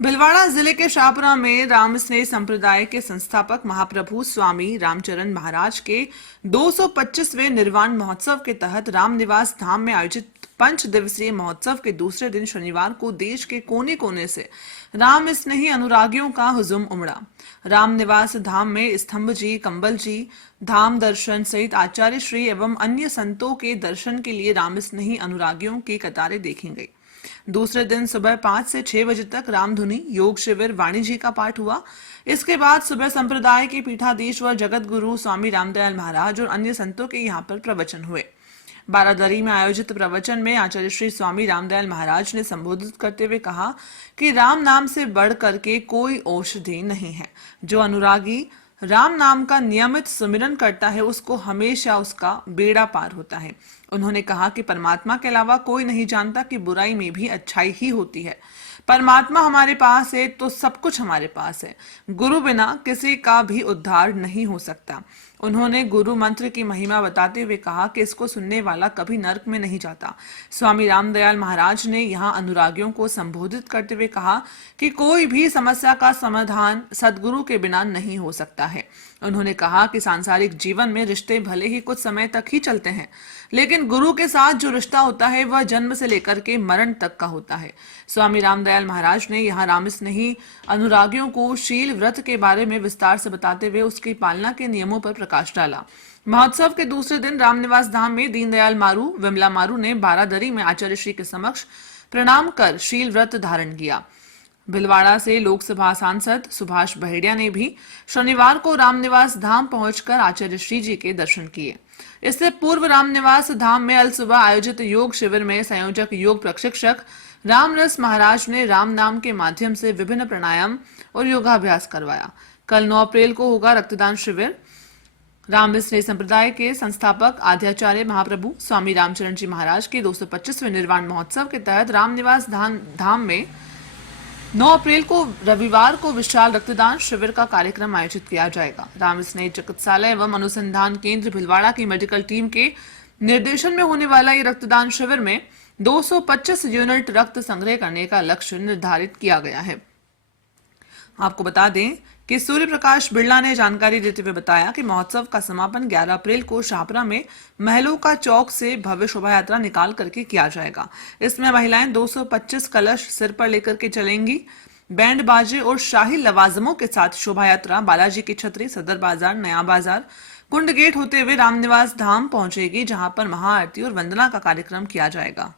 भिलवाड़ा जिले के शाहपुरा में राम स्नेह संप्रदाय के संस्थापक महाप्रभु स्वामी रामचरण महाराज के 225वें निर्वाण महोत्सव के तहत रामनिवास धाम में आयोजित 5 दिवसीय महोत्सव के दूसरे दिन शनिवार को देश के कोने कोने से राम स्नेही अनुरागियों का हुजूम उमड़ा। रामनिवास धाम में स्तंभ जी, कंबल जी, धाम दर्शन सहित आचार्य श्री एवं अन्य संतों के दर्शन के लिए राम स्नेही अनुरागियों की कतारें देखी गई। दूसरे दिन सुबह 5 से 6 बजे तक रामधुनी, योग शिविर, वाणी जी का पाठ हुआ। इसके बाद सुबह संप्रदाय के पीठाधीश्वर जगत गुरु स्वामी रामदयाल महाराज और अन्य संतों के यहाँ पर प्रवचन हुए। बारादरी में आयोजित प्रवचन में आचार्य श्री स्वामी रामदयाल महाराज ने संबोधित करते हुए कहा कि राम नाम से बढ़ करके कोई औषधि नहीं है। जो अनुरागी राम नाम का नियमित सुमिरन करता है उसको हमेशा उसका बेड़ा पार होता है। उन्होंने कहा कि परमात्मा के अलावा कोई नहीं जानता कि बुराई में भी अच्छाई ही होती है। परमात्मा हमारे पास है तो सब कुछ हमारे पास है। गुरु बिना किसी का भी उद्धार नहीं हो सकता। उन्होंने गुरु मंत्र की महिमा बताते हुए कहा कि इसको सुनने वाला कभी नरक में नहीं जाता। स्वामी रामदयाल महाराज ने यहाँ अनुरागियों को संबोधित करते हुए कहा कि कोई भी समस्या का समाधान सदगुरु के बिना नहीं हो सकता है। उन्होंने कहा कि सांसारिक जीवन में रिश्ते भले ही कुछ समय तक ही चलते हैं, लेकिन गुरु के साथ जो रिश्ता होता है वह जन्म से लेकर के मरण तक का होता है। स्वामी रामदयाल महाराज ने यहाँ रामस्नेही अनुरागियों को शील व्रत के बारे में विस्तार से बताते हुए उसकी पालना के नियमों पर प्रकाश डाला। महोत्सव के दूसरे दिन रामनिवास धाम में दीनदयाल मारू, विमला मारू ने बारादरी में आचार्य श्री के समक्ष प्रणाम कर शील व्रत धारण किया। भिलवाड़ा से लोकसभा सांसद सुभाष बहेड़िया ने भी शनिवार को रामनिवास धाम पहुंचकर आचार्य श्री जी के दर्शन किए। इससे पूर्व रामनिवास धाम में अल सुबह आयोजित योग शिविर में संयोजक योग प्रशिक्षक रामरस महाराज ने राम नाम के माध्यम से विभिन्न प्राणायाम और योगाभ्यास करवाया। कल 9 अप्रैल को होगा रक्तदान शिविर। राम स्नेह संप्रदाय के संस्थापक आद्याचार्य महाप्रभु स्वामी रामचरण जी महाराज के 225वें निर्वाण महोत्सव के तहत रामनिवास धाम में 9 अप्रैल को रविवार को विशाल रक्तदान शिविर का कार्यक्रम आयोजित किया जाएगा। राम स्नेह चिकित्सालय एवं अनुसंधान केंद्र भिलवाड़ा की मेडिकल टीम के निर्देशन में होने वाला ये रक्तदान शिविर में 225 यूनिट रक्त संग्रह करने का लक्ष्य निर्धारित किया गया है। आपको बता दें कि सूर्य प्रकाश बिड़ला ने जानकारी देते हुए बताया कि महोत्सव का समापन 11 अप्रैल को शाहपुरा में महलों का चौक से भव्य शोभा यात्रा निकाल करके किया जाएगा। इसमें महिलाएं 225 कलश सिर पर लेकर के चलेंगी। बैंड बाजे और शाही लवाजमों के साथ शोभा यात्रा बालाजी की छतरी, सदर बाजार, नया बाजार, कुंड गेट होते हुए रामनिवास धाम पहुंचेगी, जहां पर महाआरती और वंदना का कार्यक्रम किया जाएगा।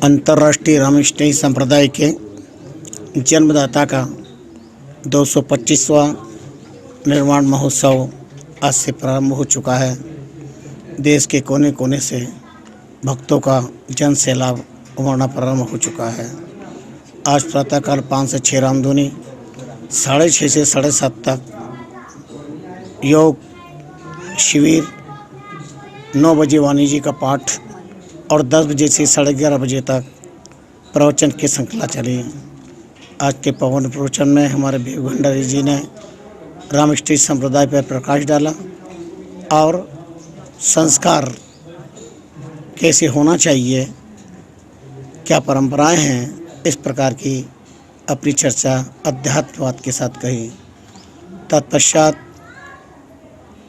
अंतर्राष्ट्रीय रामस्नेही संप्रदाय के जन्मदाता का 225वां निर्वाण महोत्सव आज से प्रारंभ हो चुका है। देश के कोने कोने से भक्तों का जन सैलाब उमड़ना प्रारंभ हो चुका है। आज प्रातःकाल 5 से 6 रामधुनी, 6:30 से 7:30 तक योग शिविर, 9 बजे वाणी जी का पाठ और 10 बजे से 11:30 बजे तक प्रवचन की श्रृंखला चली। आज के पवन प्रवचन में हमारे भिव भंडारी जी ने रामस्नेही संप्रदाय पर प्रकाश डाला और संस्कार कैसे होना चाहिए, क्या परंपराएं हैं, इस प्रकार की अपनी चर्चा अध्यात्मवाद के साथ कही। तत्पश्चात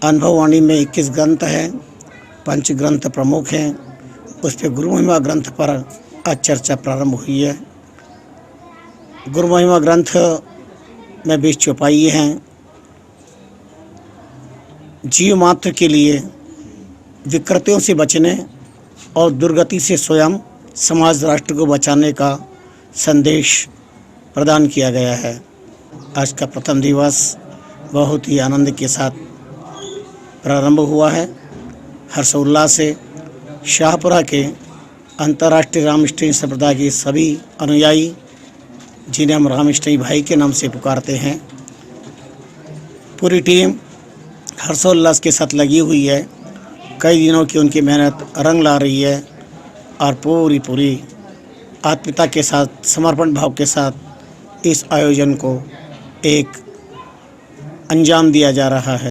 अनुभववाणी में 21 ग्रंथ हैं, 5 ग्रंथ प्रमुख हैं। उस पर गुरु महिमा ग्रंथ पर आज चर्चा प्रारंभ हुई है। गुरु महिमा ग्रंथ में 20 चौपाई हैं। जीव मात्र के लिए विकृतियों से बचने और दुर्गति से स्वयं समाज राष्ट्र को बचाने का संदेश प्रदान किया गया है। आज का प्रथम दिवस बहुत ही आनंद के साथ प्रारंभ हुआ है। हर्षोल्लास से शाहपुरा के अंतर्राष्ट्रीय रामकृष्ण संप्रदाय के सभी अनुयायी, जिन्हें हम रामकृष्ण भाई के नाम से पुकारते हैं, पूरी टीम हर्षोल्लास के साथ लगी हुई है। कई दिनों की उनकी मेहनत रंग ला रही है और पूरी आत्मीयता के साथ, समर्पण भाव के साथ इस आयोजन को एक अंजाम दिया जा रहा है।